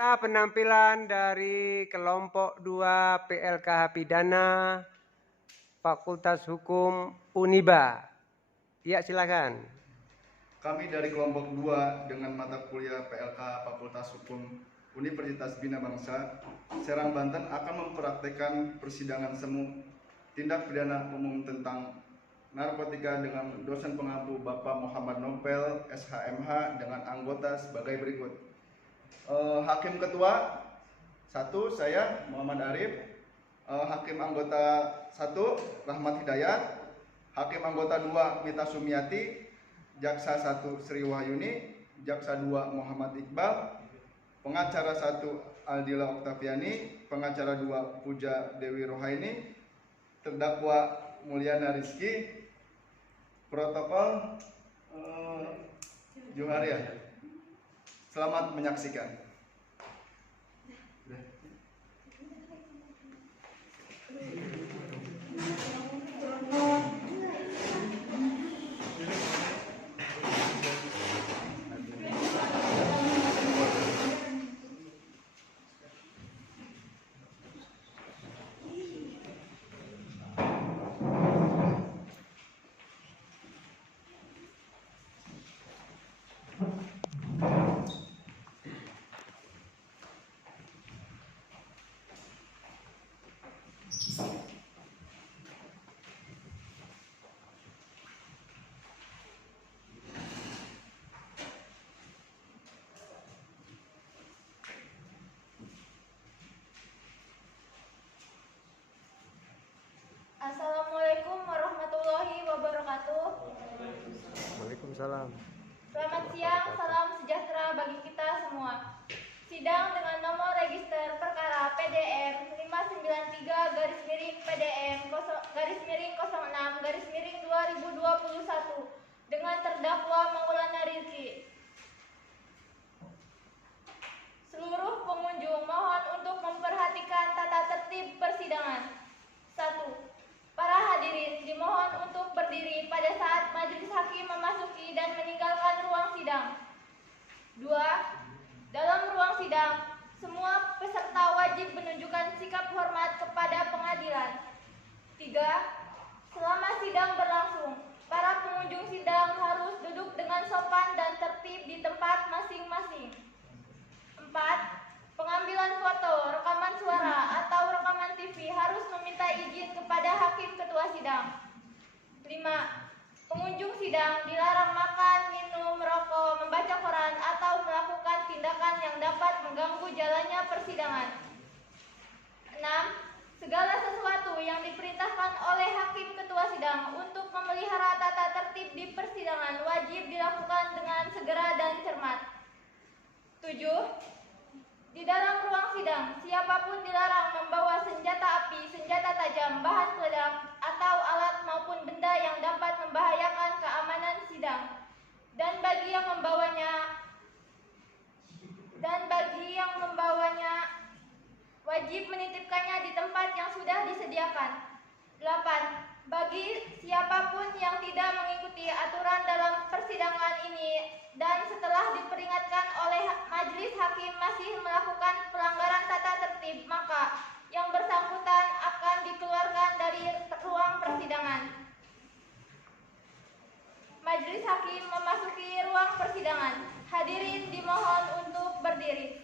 Kita penampilan dari kelompok 2 PLKH Pidana Fakultas Hukum Uniba. Ya, silakan. Kami dari kelompok 2 dengan mata kuliah PLK Fakultas Hukum Universitas Bina Bangsa, Serang, Banten akan mempraktekkan persidangan semu tindak pidana umum tentang narkotika dengan dosen pengampu Bapak Muhammad Nopel, SHMH dengan anggota sebagai berikut. Hakim Ketua 1 saya Muhammad Arif, Hakim Anggota 1 Rahmat Hidayat, Hakim Anggota 2 Mita Sumiati, Jaksa 1 Sri Wahyuni, Jaksa 2 Muhammad Iqbal, Pengacara 1 Aldila Oktaviani, Pengacara 2 Puja Dewi Rohaini, Terdakwa Mulyana Rizky, Protokol Juharia. Selamat menyaksikan. Assalamualaikum warahmatullahi wabarakatuh. Waalaikumsalam. Selamat siang, salam sejahtera bagi kita semua. Sidang dengan nomor register perkara PDM 593-PDM-06-2021 dengan terdakwa Maulana Rizky. Seluruh pengunjung mohon untuk memperhatikan tata tertib persidangan. 1. Para hadirin dimohon untuk berdiri pada saat majelis hakim memasuki dan meninggalkan ruang sidang. 2. Dalam ruang sidang, semua peserta wajib menunjukkan sikap hormat kepada pengadilan. 3. Selama sidang berlangsung, para pengunjung sidang harus duduk dengan sopan dan tertib di tempat masing-masing. 4. Pengambilan foto, rekaman suara, atau rekaman TV harus meminta izin kepada hakim ketua sidang. 5. Pengunjung sidang dilarang makan, minum, merokok, membaca koran, atau melakukan tindakan yang dapat mengganggu jalannya persidangan. 6. Segala sesuatu yang diperintahkan oleh hakim ketua sidang untuk memelihara tata tertib di persidangan wajib dilakukan dengan segera dan cermat. 7. Di dalam ruang sidang, siapapun dilarang membawa senjata api, senjata tajam, bahan peledak, atau alat maupun benda yang dapat membahayakan keamanan sidang. Dan bagi yang membawanya wajib menitipkannya di tempat yang sudah disediakan. 8. Bagi siapapun yang tidak mengikuti aturan dalam persidangan ini dan setelah diperingatkan oleh majelis hakim masih melakukan pelanggaran tata tertib, maka yang bersangkutan akan dikeluarkan dari ruang persidangan. Majelis hakim memasuki ruang persidangan. Hadirin dimohon untuk berdiri.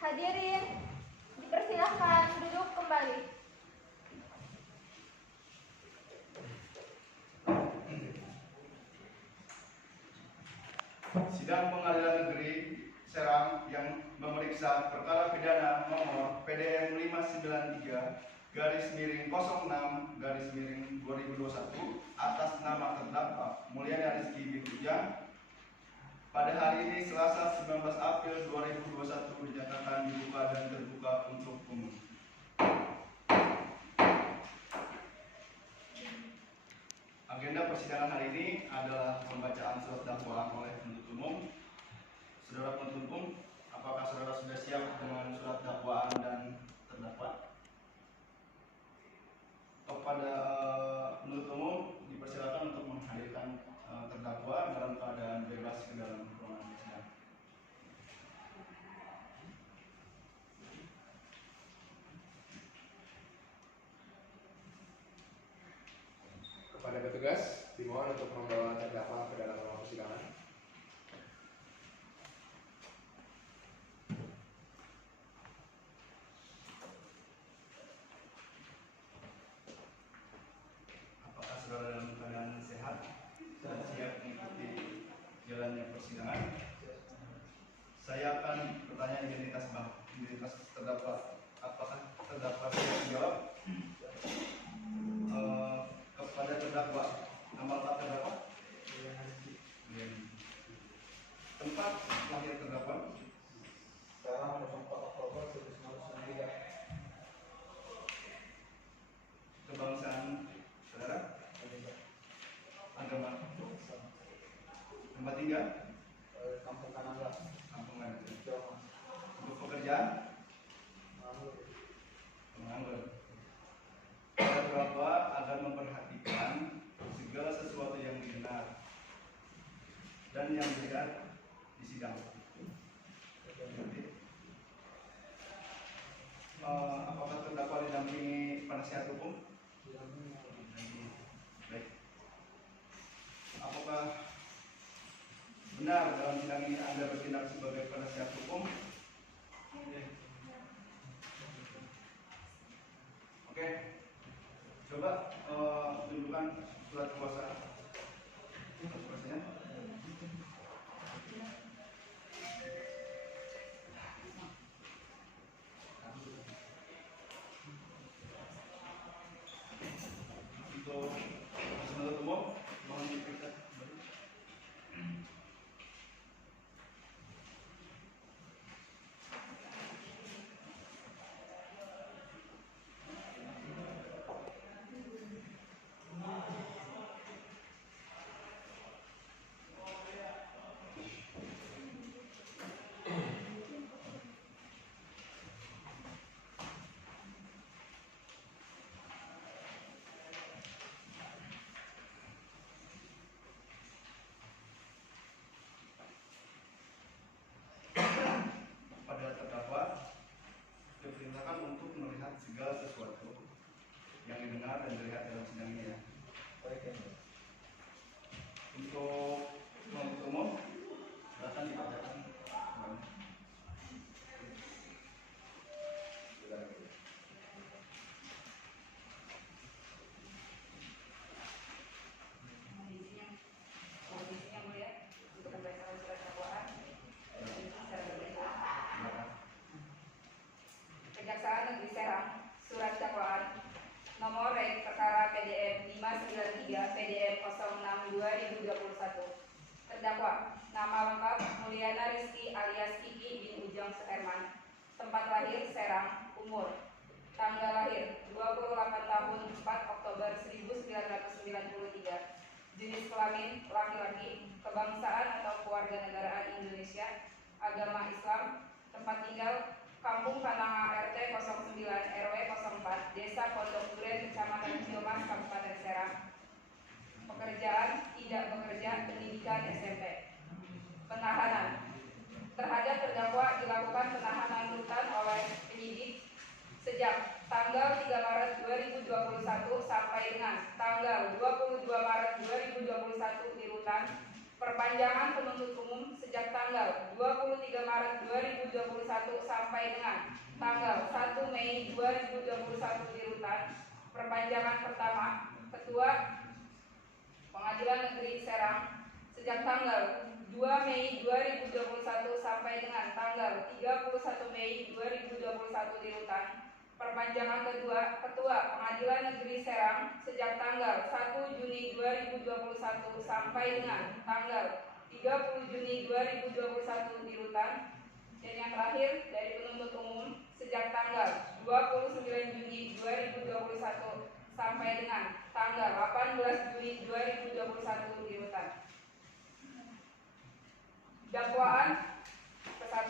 Hadirin dipersilahkan duduk kembali. Sidang Pengadilan Negeri Serang yang memeriksa perkara pidana nomor PDM 593-06-2021 atas nama terdakwa Mulyana Rizky Bintujang pada hari ini Selasa 19 April 2021 dinyatakan dibuka dan terbuka untuk umum. Agenda persidangan hari ini adalah pembacaan surat dakwaan oleh penuntut umum. Saudara penuntut umum, apakah saudara sudah siap dengan surat dakwaan dan terdakwa? Kepada penuntut umum dipersilakan untuk menghadirkan terdakwa dalam keadaan bebas ke dalam ruangan persidangan. Kepada petugas dimohon untuk membawa terdakwa ke dalam ruang persidangan. Apakah saudara dalam keadaan sehat dan siap mengikuti jalannya persidangan? Saya akan bertanya identitas terdakwa. Apakah terdakwa siap menjawab? Kepada terdakwa, nama lengkap terdakwa? Tempat lahir terdakwa? Sekarang 24 Oktober 1993. Kebangsaan saudara? Agama? Tempat tinggal? Kampung Kananga, Kampung mana? Jawa. Untuk pekerjaan? Menganggur. Terdakwa agar memperhatikan segala sesuatu yang didengar dan yang dilihat di sidang. Apakah terdakwa didampingi penasihat hukum? Baik. Apakah benar dalam sidang ini Anda bertindak sebagai penasihat hukum? Oke. Coba tunjukkan surat kuasa. Surat kuasanya. Untuk penuntut umum mohon diperiksa kembali. Pada terdakwa diperintahkan untuk melihat segala sesuatu yang didengar dan dilihat dalam sidang ini ya. Untuk penuntut umum silakan dibacakan. Yang mulia, untuk pembacaan surat dakwaan secara berbeda. Kejaksaan Negeri Serang, surat dakwaan nomor rek perkara PDM 593 PDM 06 2021. Terdakwa, nama lengkap Mulyana Rizky alias Kiki bin Ujang Suherman. Tempat lahir Serang, umur. Tanggal lahir 28 tahun 4 Oktober 1993. Jenis kelamin laki-laki, kebangsaan atau kewarganegaraan Indonesia, agama Islam, tempat tinggal Kampung Kananga RT 09 RW 04 Desa Pondok Duren Kecamatan Ciomas Kabupaten Serang. Pekerjaan tidak bekerja, pendidikan SMP. Penahanan terhadap terdakwa dilakukan penahanan rutan oleh penyidik sejak tanggal 3 Maret 2021 sampai dengan tanggal 22 Maret 2021 di rutan. Perpanjangan penuntut umum sejak tanggal 23 Maret 2021 sampai dengan tanggal 1 Mei 2021 di rutan. Perpanjangan pertama, Ketua Pengadilan Negeri Serang sejak tanggal 2 Mei 2021 sampai dengan tanggal 31 Mei 2021 di rutan. Perpanjangan kedua, Ketua Pengadilan Negeri Serang sejak tanggal 1 Juni 2021 sampai dengan tanggal 30 Juni 2021 di rutan. Dan yang terakhir dari penuntut umum sejak tanggal 29 Juni 2021 sampai dengan tanggal 18 Juli 2021 di Rutan. Dakwaan ke-1,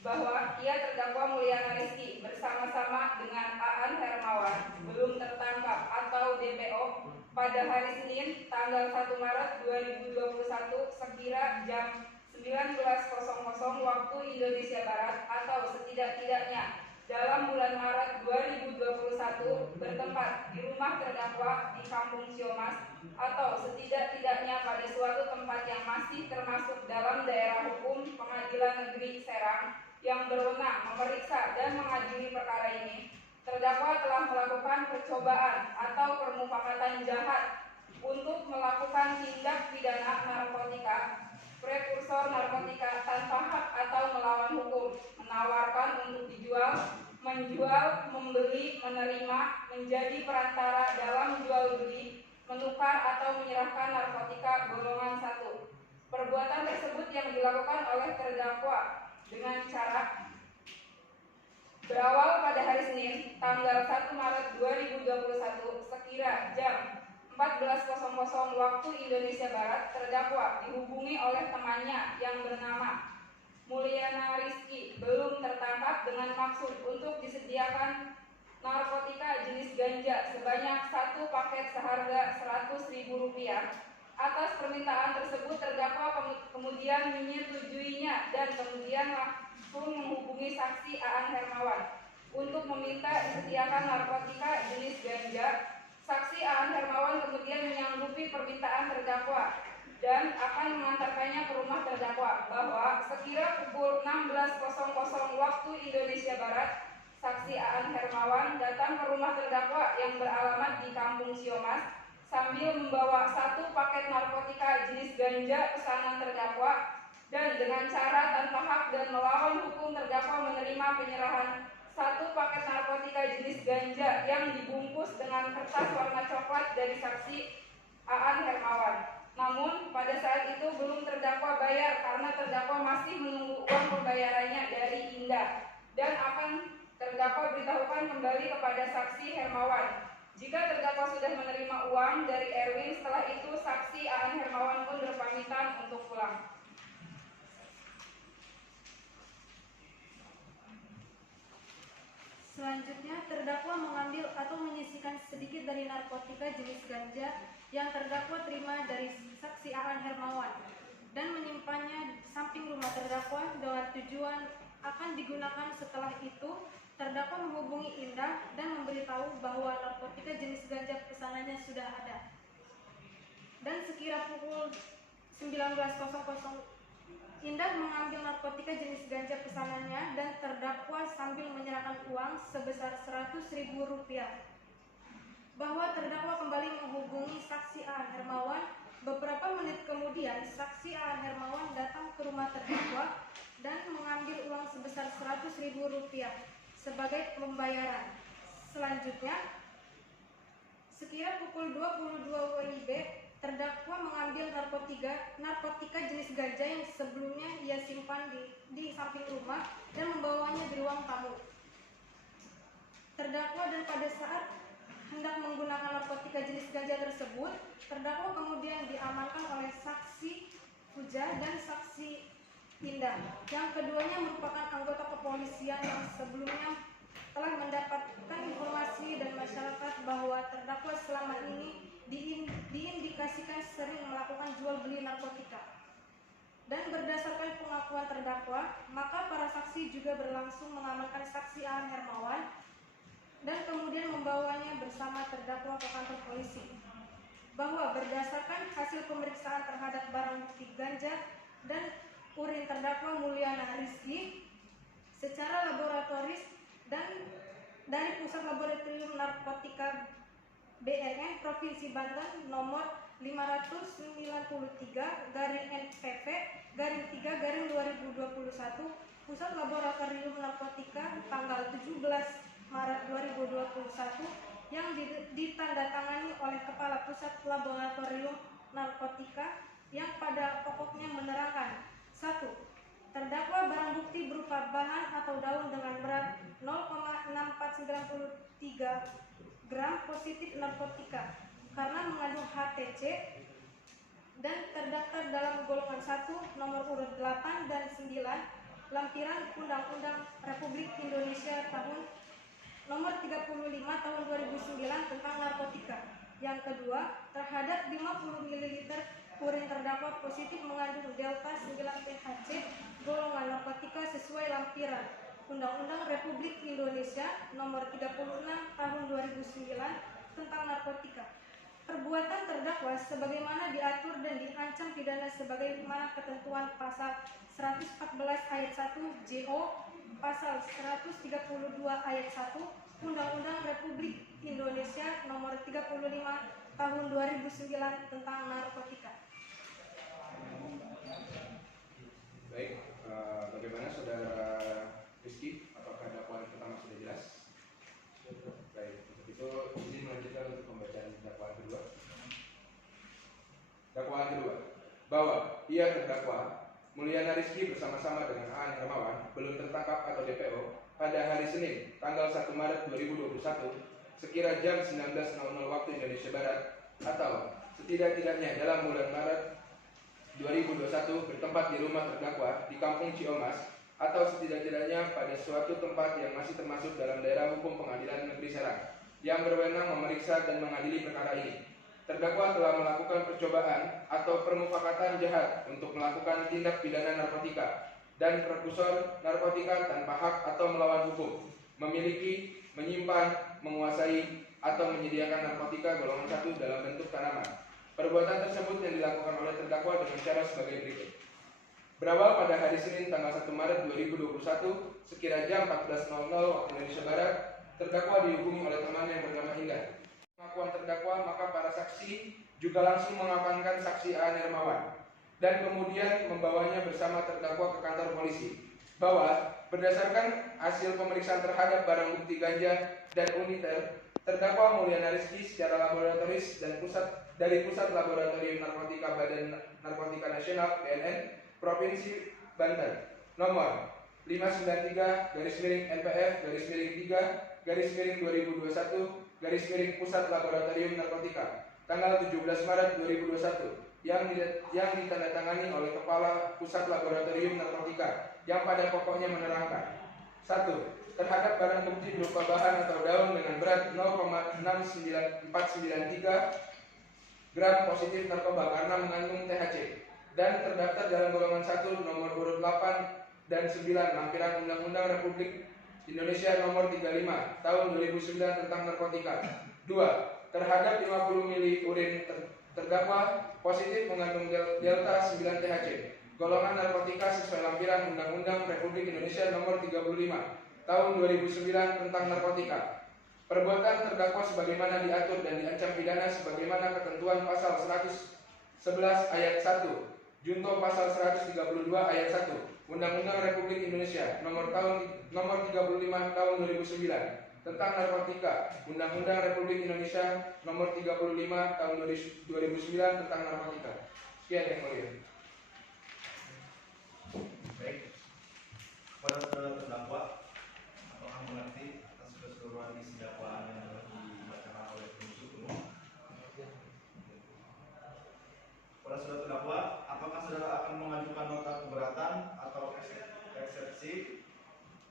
bahwa ia terdakwa Mulyana Rizky bersama-sama dengan Aan Hermawan belum tertangkap atau DPO pada hari Senin tanggal 1 Maret 2021 sekira jam 19.00 waktu Indonesia Barat atau setidak-tidaknya dalam bulan Maret 2021 bertempat di rumah terdakwa di Kampung Siomas atau setidak-tidaknya pada suatu tempat yang masih termasuk dalam daerah hukum Pengadilan Negeri Serang yang berwenang memeriksa dan mengadili perkara ini. Terdakwa telah melakukan percobaan atau permufakatan jahat untuk melakukan tindak pidana narkotika, prekursor narkotika tanpa hak atau melawan hukum, menawarkan untuk dijual, menjual, membeli, menerima, menjadi perantara dalam jual beli, menukar atau menyerahkan narkotika golongan 1. Perbuatan tersebut yang dilakukan oleh terdakwa dengan cara berawal pada hari Senin tanggal 1 Maret 2021 sekira jam 14.00 waktu Indonesia Barat. Terdakwa dihubungi oleh temannya yang bernama Mulyana Rizky belum tertangkap dengan maksud untuk disediakan narkotika jenis ganja sebanyak 1 paket seharga Rp100.000. Atas permintaan tersebut terdakwa kemudian menyetujuinya dan kemudian langsung menghubungi saksi Aan Hermawan untuk meminta disediakan narkotika jenis ganja. Saksi Aan Hermawan kemudian menyanggupi permintaan terdakwa dan akan mengantarkannya ke rumah terdakwa, bahwa sekira pukul 16.00 waktu Indonesia Barat, saksi Aan Hermawan datang ke rumah terdakwa yang beralamat di Kampung Siomas sambil membawa 1 paket narkotika jenis ganja pesanan terdakwa, dan dengan cara tanpa hak dan melawan hukum terdakwa menerima penyerahan 1 paket narkotika jenis ganja yang dibungkus dengan kertas warna coklat dari saksi Aan Hermawan. Namun pada saat itu belum terdakwa bayar karena terdakwa masih menunggu uang pembayarannya dari Indah, dan akan terdakwa beritahukan kembali kepada saksi Hermawan jika terdakwa sudah menerima uang dari Erwin. Setelah itu saksi Aan Hermawan pun berpamitan untuk pulang. Selanjutnya, terdakwa mengambil atau menyisihkan sedikit dari narkotika jenis ganja yang terdakwa terima dari saksi Aan Hermawan dan menyimpannya di samping rumah terdakwa dengan tujuan akan digunakan. Setelah itu, terdakwa menghubungi Indah dan memberitahu bahwa narkotika jenis ganja pesanannya sudah ada. Dan sekira pukul 19.00 Indah mengambil narkotika jenis ganja pesanannya dan terdakwa sambil menyerahkan uang sebesar Rp100.000. Bahwa terdakwa kembali menghubungi saksi Aan Hermawan. Beberapa menit kemudian, saksi Aan Hermawan datang ke rumah terdakwa dan mengambil uang sebesar Rp100.000 sebagai pembayaran. Selanjutnya, sekira pukul 22 WIB, terdakwa mengambil narkotika jenis ganja yang sebelumnya ia simpan di samping rumah dan membawanya di ruang tamu terdakwa, dan pada saat hendak menggunakan narkotika jenis ganja tersebut, terdakwa kemudian diamankan oleh saksi Puja dan saksi Indah, yang keduanya merupakan anggota kepolisian yang sebelumnya telah mendapatkan informasi dari masyarakat bahwa terdakwa selama ini diindikasikan sering melakukan jual beli narkotika. Dan berdasarkan pengakuan terdakwa, maka para saksi juga berlangsung mengamankan saksi Aan Hermawan dan kemudian membawanya bersama terdakwa ke kantor polisi. Bahwa berdasarkan hasil pemeriksaan terhadap barang bukti ganja dan urin terdakwa Mulyana Rizky secara laboratoris dan dari Pusat Laboratorium Narkotika BNN Provinsi Banten nomor 593/NPP/3/2021, Pusat Laboratorium Narkotika tanggal 17 Maret 2021 yang ditandatangani oleh Kepala Pusat Laboratorium Narkotika, yang pada pokoknya menerangkan: 1. Terdakwa barang bukti berupa bahan atau daun dengan berat 0,6493 gram positif narkotika karena mengandung HTC dan terdaftar dalam golongan 1 nomor urut 8 dan 9 lampiran Undang-Undang Republik Indonesia tahun nomor 35 tahun 2009 tentang narkotika. Yang kedua, terhadap 50 ml urin terdakwa positif mengandung delta 9 THC golongan narkotika sesuai lampiran Undang-Undang Republik Indonesia nomor 36 tahun 2009 tentang narkotika. Perbuatan terdakwa sebagaimana diatur dan diancam pidana sebagaimana ketentuan pasal 114 ayat 1 JO, pasal 132 ayat 1 Undang-Undang Republik Indonesia nomor 35 tahun 2009 tentang narkotika. Baik, bagaimana saudara Rizky? Apakah dakwaan pertama sudah jelas? Baik, untuk itu izin melanjutkan untuk pembacaan dakwaan kedua. Dakwaan kedua, bahwa ia terdakwa Mulyana Rizky bersama-sama dengan Aan Hermawan belum tertangkap atau DPO pada hari Senin, tanggal 1 Maret 2021 sekira jam 19.00 waktu Indonesia Barat atau setidak-tidaknya dalam bulan Maret 2021 bertempat di rumah terdakwa di Kampung Ciomas atau setidak-tidaknya pada suatu tempat yang masih termasuk dalam daerah hukum Pengadilan Negeri Serang yang berwenang memeriksa dan mengadili perkara ini. Terdakwa telah melakukan percobaan atau permufakatan jahat untuk melakukan tindak pidana narkotika dan prekursor narkotika tanpa hak atau melawan hukum, memiliki, menyimpan, menguasai, atau menyediakan narkotika golongan 1 dalam bentuk tanaman. Perbuatan tersebut yang dilakukan oleh terdakwa dengan cara sebagai berikut. Berawal pada hari Senin tanggal 1 Maret 2021 sekira jam 14.00 waktu Indonesia Barat, terdakwa dihubungi oleh teman yang bernama Indah. Pengakuan terdakwa, maka para saksi juga langsung mengamankan saksi Aan Hermawan dan kemudian membawanya bersama terdakwa ke kantor polisi. Bahwa berdasarkan hasil pemeriksaan terhadap barang bukti ganja dan unitel, terdakwa Mulyana Rizky secara laboratoris dan dari Pusat Laboratorium Narkotika Badan Narkotika Nasional BNN Provinsi Banten nomor 593-NPF-3-2021 Pusat Laboratorium Narkotika tanggal 17 Maret 2021 yang ditandatangani oleh Kepala Pusat Laboratorium Narkotika yang pada pokoknya menerangkan 1. Terhadap barang bukti berupa bahan atau daun dengan berat 0,493 gram positif narkoba karena mengandung THC dan terdaftar dalam golongan 1 nomor urut 8 dan 9 lampiran Undang-Undang Republik Indonesia nomor 35 tahun 2009 tentang narkotika. 2. Terhadap 50 ml urin terdakwa positif mengandung delta 9 THC golongan narkotika sesuai lampiran Undang-Undang Republik Indonesia nomor 35 tahun 2009 tentang narkotika. Perbuatan terdakwa sebagaimana diatur dan diancam pidana sebagaimana ketentuan pasal 111 ayat 1 junto pasal 132 ayat 1 Undang-Undang Republik Indonesia nomor 35 tahun 2009 tentang narkotika, Undang-Undang Republik Indonesia nomor 35 tahun 2009 tentang narkotika. Sekian yang mulia. Baik, pada saudara terdakwa, apakah mengerti atas keseluruhan isi dakwaan yang telah dibacakan oleh penuntut umum? Pada saudara terdakwa, apakah saudara akan mengajukan nota keberatan atau eksepsi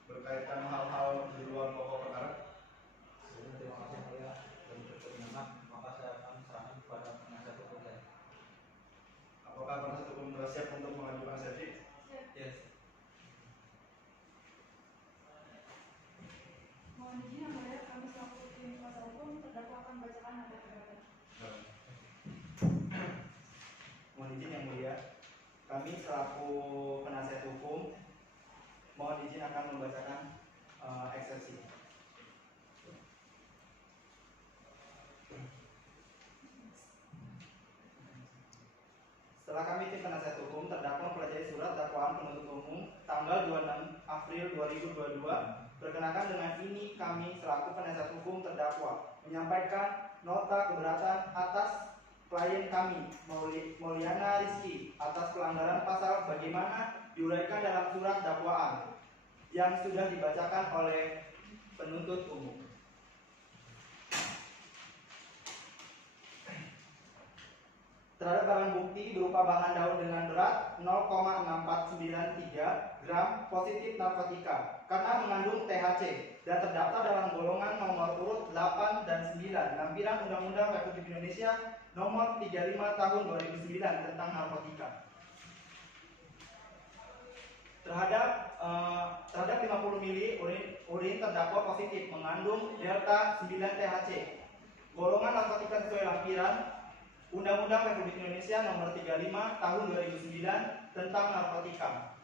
berkaitan hal-hal di luar pokok perkara? Terima kasih yang mulia dan berkenan, maka saya akan serahkan kepada penasihat hukum saya. Apakah penasihat hukum sudah siap untuk mengajukan eksepsi? Yes. Mohon izin yang mulia, kami selaku tim kuasa hukum terdakwa akan membacakan nota keberatan. Mohon izin yang mulia, kami selaku penasihat hukum mohon izin akan membacakan eksepsi. Setelah kami tim penasihat hukum terdakwa mempelajari surat dakwaan penuntut umum tanggal 26 April 2022, berkenakan dengan ini kami selaku penasihat hukum terdakwa menyampaikan nota keberatan atas klien kami Mulyana Rizky atas pelanggaran pasal bagaimana diuraikan dalam surat dakwaan yang sudah dibacakan oleh penuntut umum. terhadap barang bukti berupa bahan daun dengan berat 0,6493 gram positif narkotika karena mengandung THC dan terdaftar dalam golongan nomor urut 8 dan 9 lampiran Undang-Undang Republik Indonesia nomor 35 tahun 2009 tentang narkotika. Terhadap 50 mili urin terdakwa positif mengandung delta 9 THC golongan narkotika sesuai lampiran Undang-Undang Republik Indonesia Nomor 35 Tahun 2009 tentang narkotika.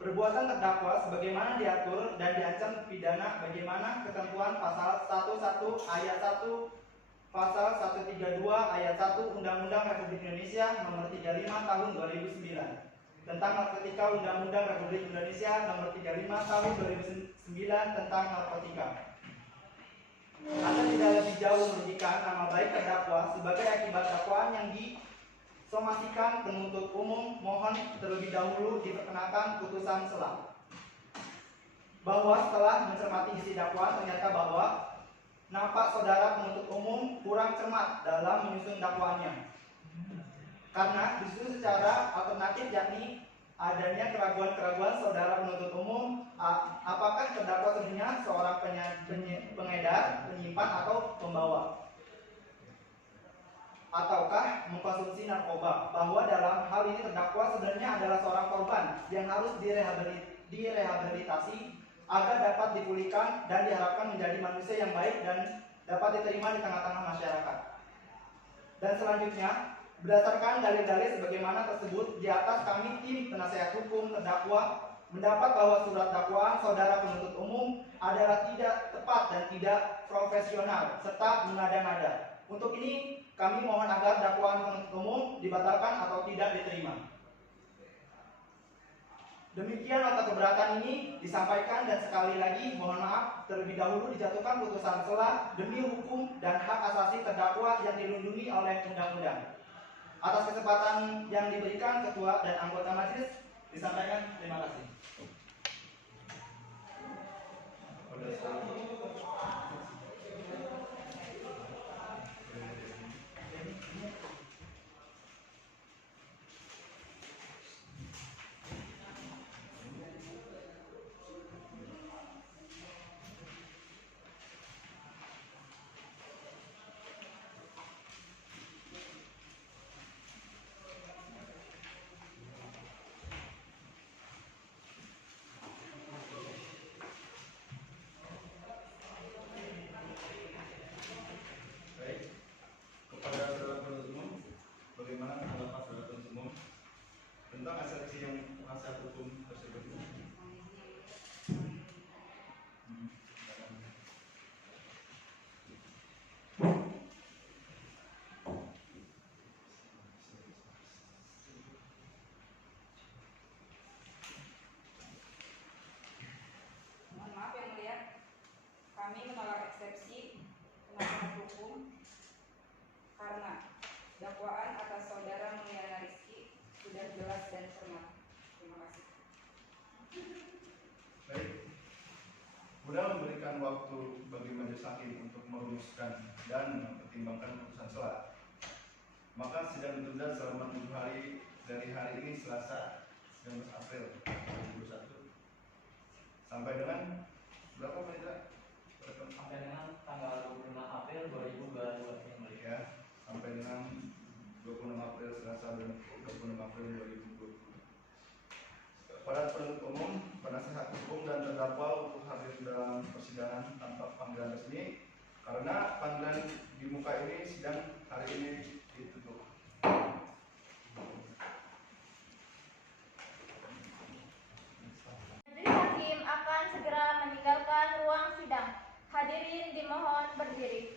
Perbuatan terdakwa sebagaimana diatur dan diancam pidana bagaimana ketentuan pasal 11 ayat 1, pasal 132 ayat 1 Undang-Undang Republik Indonesia Nomor 35 Tahun 2009 tentang narkotika, Undang-Undang Republik Indonesia Nomor 35 Tahun 2009 tentang narkotika. Anda tidak lebih jauh merugikan nama baik terdakwa sebagai akibat dakwaan yang disomasikan penuntut umum. Mohon terlebih dahulu diperkenakan putusan selah. Bahwa setelah mencermati isi dakwaan ternyata bahwa nampak saudara penuntut umum kurang cermat dalam menyusun dakwaannya. Karena disusun secara alternatif yakni adanya keraguan-keraguan saudara penuntut umum apakah terdakwa sebenarnya seorang pengedar, penyimpan atau pembawa ataukah mengkonsumsi narkoba, bahwa dalam hal ini terdakwa sebenarnya adalah seorang korban yang harus direhabilitasi agar dapat dipulihkan dan diharapkan menjadi manusia yang baik dan dapat diterima di tengah-tengah masyarakat. Dan selanjutnya, berdasarkan dalil-dalil sebagaimana tersebut di atas, kami tim penasehat hukum terdakwa mendapat bahwa surat dakwaan saudara penuntut umum adalah tidak tepat dan tidak profesional serta mengada-ngada. Untuk ini kami mohon agar dakwaan penuntut umum dibatalkan atau tidak diterima. Demikian nota keberatan ini disampaikan dan sekali lagi mohon maaf terlebih dahulu dijatuhkan putusan selah demi hukum dan hak asasi terdakwa yang dilindungi oleh undang-undang. Atas kesempatan yang diberikan ketua dan anggota majelis disampaikan terima kasih. Tentang asasi yang penasihat hukum tersebut. Mohon maaf yang mulia, kami menolak eksepsi penasihat hukum karena dakwaan atas saudara Mulyana Rizky sudah jelas dan cermat. Terima kasih. Baik, guna memberikan waktu bagi majelis hakim untuk merumuskan dan mempertimbangkan putusan selah, maka sidang ditunda selama 7 hari dari hari ini Selasa 19 April 2021 sampai dengan berapa menit? Sampai dengan tanggal 25 April 2022 yang mulia. Ya, sampai dengan 26 April Selasa dan 26 April 2020. Para penuntut umum, penasihat hukum dan terdakwa untuk hadir dalam persidangan tanpa panggilan resmi karena panggilan di muka ini sidang hari ini ditutup. Majelis hakim akan segera meninggalkan ruang sidang. Hadirin dimohon berdiri.